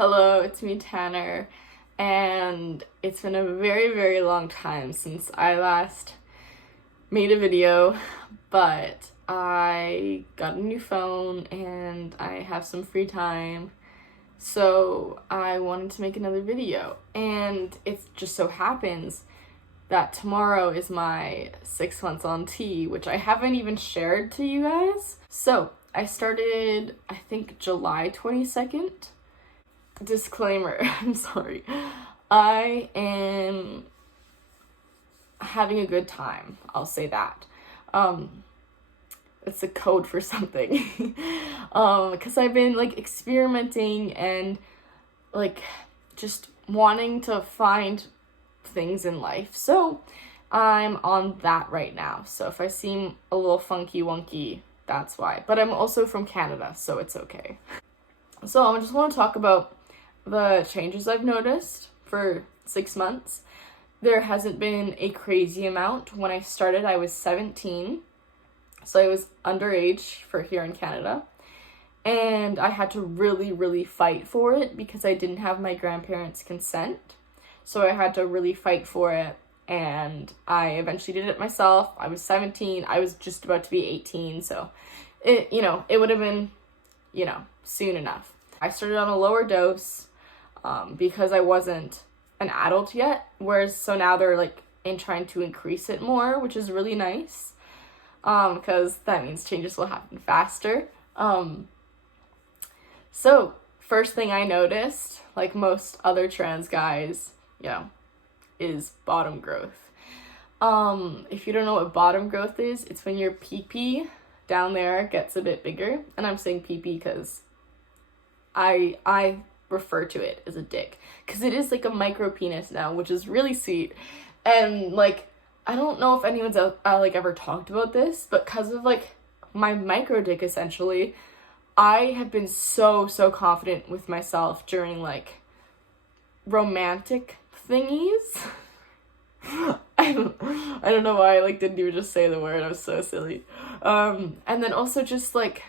Hello, it's me, Tanner, and it's been a very, very long time since I last made a video, but I got a new phone and I have some free time, so I wanted to make another video, and it just so happens that tomorrow is my 6 months on T, which I haven't even shared to you guys. So I started, I think, July 22nd. Disclaimer, I'm sorry. I am having a good time, I'll say that. It's a code for something. Because I've been like experimenting and like just wanting to find things in life. So I'm on that right now. So if I seem a little funky wonky, that's why. But I'm also from Canada, so it's okay. So I just want to talk about the changes I've noticed for 6 months. There hasn't been a crazy amount. When I started, I was 17, so I was underage for here in Canada, and I had to really fight for it because I didn't have my grandparents' consent, so I had to really fight for it, and I eventually did it myself. I was 17, I was just about to be 18, so it would have been, soon enough. I started on a lower dose because I wasn't an adult yet, so now they're like trying to increase it more, which is really nice, because that means changes will happen faster. So first thing I noticed, like most other trans guys, is bottom growth. If you don't know what bottom growth is, it's when your pee-pee down there gets a bit bigger, and I'm saying pee-pee because I refer to it as a dick, because it is like a micro penis now, which is really sweet. And like, I don't know if anyone's ever talked about this, but because of like my micro dick, essentially, I have been so confident with myself during like romantic thingies. I don't know why I didn't even just say the word. I was so silly. And then also just like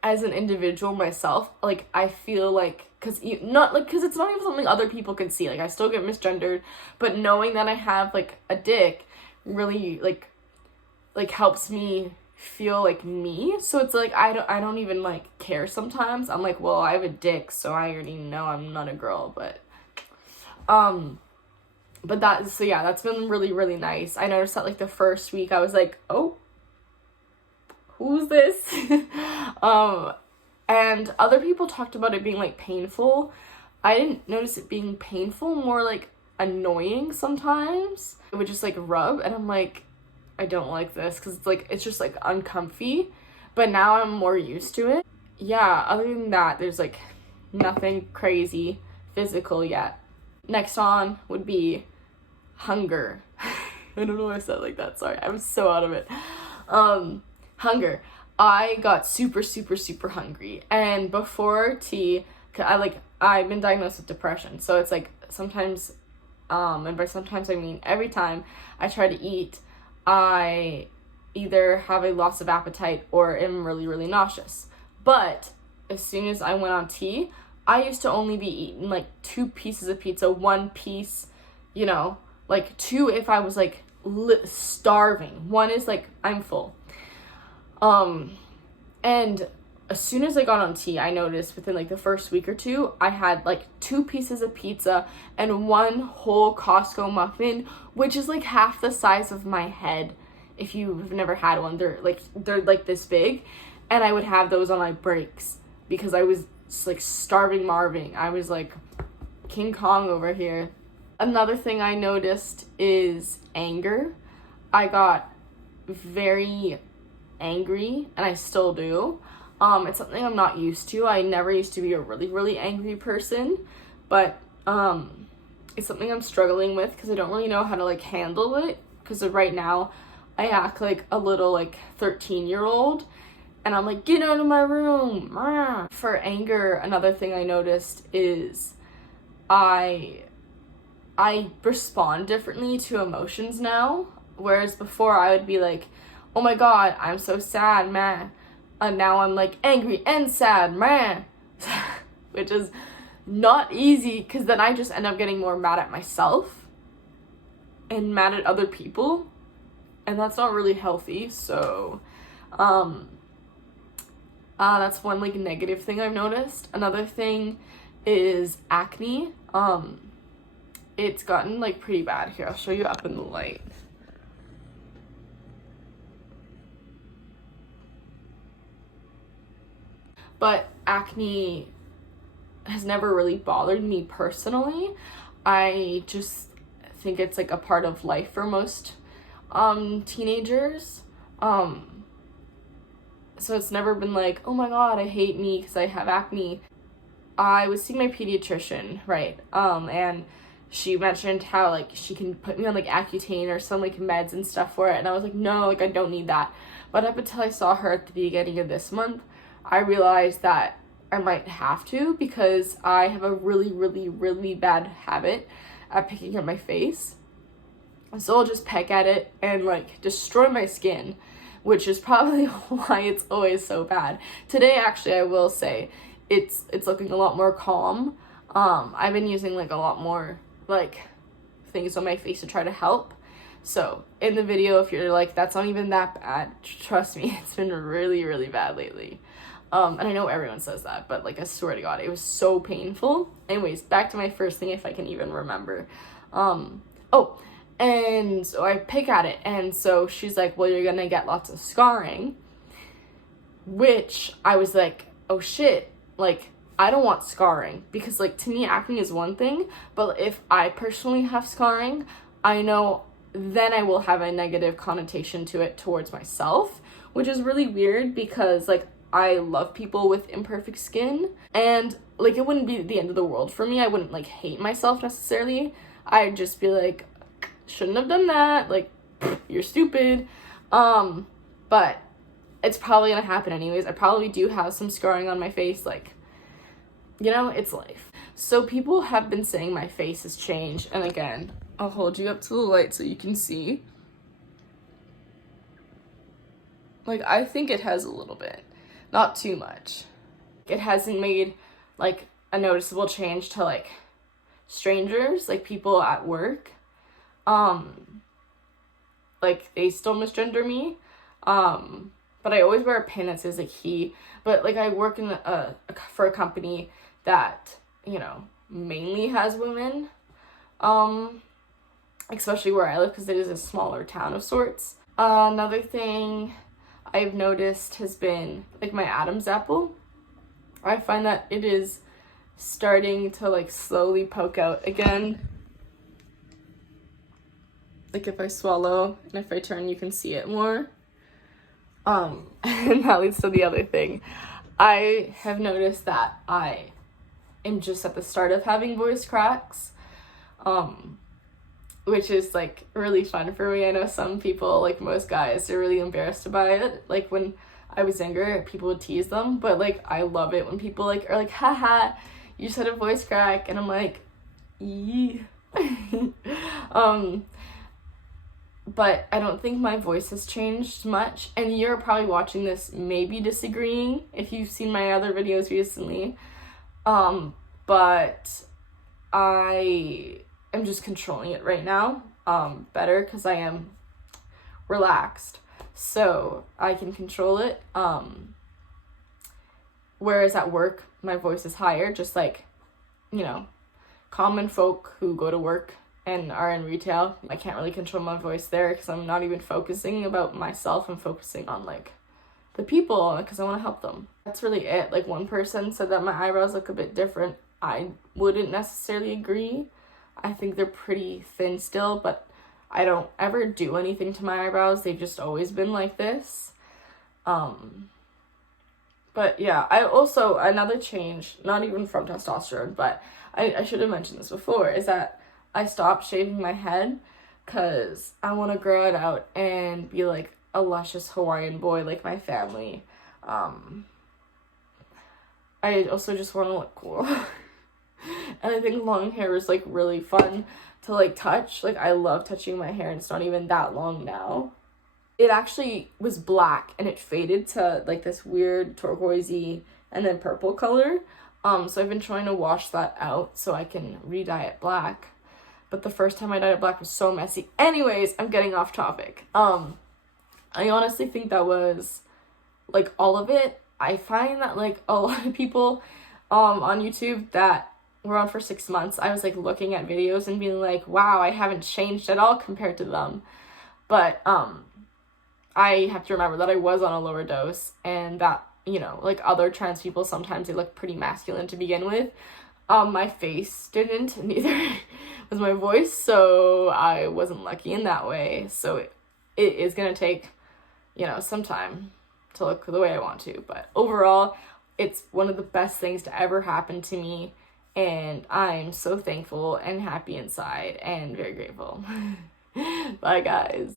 as an individual myself, like I feel like, because it's not even something other people can see, like I still get misgendered, but knowing that I have like a dick really like helps me feel like me. So it's like I don't even like care sometimes. I'm like, well, I have a dick, so I already know I'm not a girl. But that's been really nice. I noticed that like the first week I was like, oh, who's this? And other people talked about it being like painful. I didn't notice it being painful, more like annoying sometimes. It would just like rub, and I'm like, I don't like this, because it's just like uncomfy. But now I'm more used to it. Yeah, other than that, there's like nothing crazy physical yet. Next on would be hunger. I don't know why I said it like that, sorry, I'm so out of it. Hunger. I got super hungry, and before T, I've been diagnosed with depression, so it's like sometimes, and by sometimes I mean every time I try to eat, I either have a loss of appetite or am really nauseous. But as soon as I went on T, I used to only be eating like 2 pieces of pizza, 1 piece, like 2 if I was like starving. 1 is like I'm full. And as soon as I got on T, I noticed within like the first week or 2, I had like 2 pieces of pizza and 1 whole Costco muffin, which is like half the size of my head. If you've never had one, they're like this big, and I would have those on my breaks because I was like starving Marving. I was like King Kong over here. Another thing I noticed is anger. I got very angry, and I still do. It's something I'm not used to. I never used to be a really angry person, but it's something I'm struggling with because I don't really know how to like handle it, because right now I act like a little like 13-year-old, and I'm like, get out of my room. For anger, another thing I noticed is I respond differently to emotions now, whereas before I would be like, oh my god, I'm so sad, man. And now I'm like angry and sad, man. Which is not easy, because then I just end up getting more mad at myself and mad at other people, and that's not really healthy. So that's one like negative thing I've noticed. Another thing is acne. It's gotten like pretty bad. Here, I'll show you up in the light. But acne has never really bothered me personally. I just think it's like a part of life for most teenagers. So it's never been like, oh my god, I hate me because I have acne. I was seeing my pediatrician, right? And she mentioned how like she can put me on like Accutane or some like meds and stuff for it, and I was like, no, like I don't need that. But up until I saw her at the beginning of this month, I realized that I might have to, because I have a really, really, really bad habit at picking at my face. So I'll just peck at it and like destroy my skin, which is probably why it's always so bad. Today, actually, I will say it's looking a lot more calm. I've been using like a lot more like things on my face to try to help. So in the video, if you're like, that's not even that bad, trust me, it's been really, really bad lately. And I know everyone says that, but like I swear to God, it was so painful. Anyways, back to my first thing, if I can even remember. And so I pick at it, and so she's like, well, you're gonna get lots of scarring, which I was like, oh shit, like I don't want scarring, because like to me acne is one thing, but if I personally have scarring, I know then I will have a negative connotation to it towards myself, which is really weird, because like I love people with imperfect skin, and like it wouldn't be the end of the world for me. I wouldn't like hate myself necessarily. I'd just be like, shouldn't have done that, like you're stupid. But it's probably gonna happen anyways. I probably do have some scarring on my face, like, you know, it's life. So people have been saying my face has changed, and again, I'll hold you up to the light so you can see. Like, I think it has a little bit, not too much. It hasn't made like a noticeable change to like strangers, like people at work. Like they still misgender me, but I always wear a pin that says like he, but like I work in for a company that, you know, mainly has women, especially where I live, because it is a smaller town of sorts. Another thing I've noticed has been like my Adam's apple. I find that it is starting to like slowly poke out again. Like if I swallow and if I turn, you can see it more. And that leads to the other thing. I have noticed that I am just at the start of having voice cracks, which is like really fun for me. I know some people, like most guys, are really embarrassed by it. Like when I was younger, people would tease them, but like I love it when people like are like, haha, you just had a voice crack, and I'm like, yee. But I don't think my voice has changed much, and you're probably watching this maybe disagreeing if you've seen my other videos recently, but I am just controlling it right now better, because I am relaxed, so I can control it, whereas at work my voice is higher, just like, you know, common folk who go to work and are in retail. I can't really control my voice there, because I'm not even focusing about myself. I'm focusing on like the people, because I want to help them. That's really it. Like one person said that my eyebrows look a bit different. I wouldn't necessarily agree. I think they're pretty thin still, but I don't ever do anything to my eyebrows. They've just always been like this. But yeah, I also, another change, not even from testosterone, but I should have mentioned this before, is that I stopped shaving my head, because I want to grow it out and be like a luscious Hawaiian boy like my family. I also just want to look cool. And I think long hair is like really fun to like touch. Like I love touching my hair, and it's not even that long now. It actually was black and it faded to like this weird turquoisey and then purple color. So I've been trying to wash that out so I can re-dye it black. But the first time I dyed it black was so messy. Anyways, I'm getting off topic. I honestly think that was, like, all of it. I find that, like, a lot of people on YouTube that were on for 6 months, I was, like, looking at videos and being like, wow, I haven't changed at all compared to them. But I have to remember that I was on a lower dose, and that, you know, like other trans people, sometimes they look pretty masculine to begin with. My face didn't, neither was my voice, so I wasn't lucky in that way. So it is gonna take, you know, some time to look the way I want to. But overall, it's one of the best things to ever happen to me, and I'm so thankful and happy inside and very grateful. Bye, guys.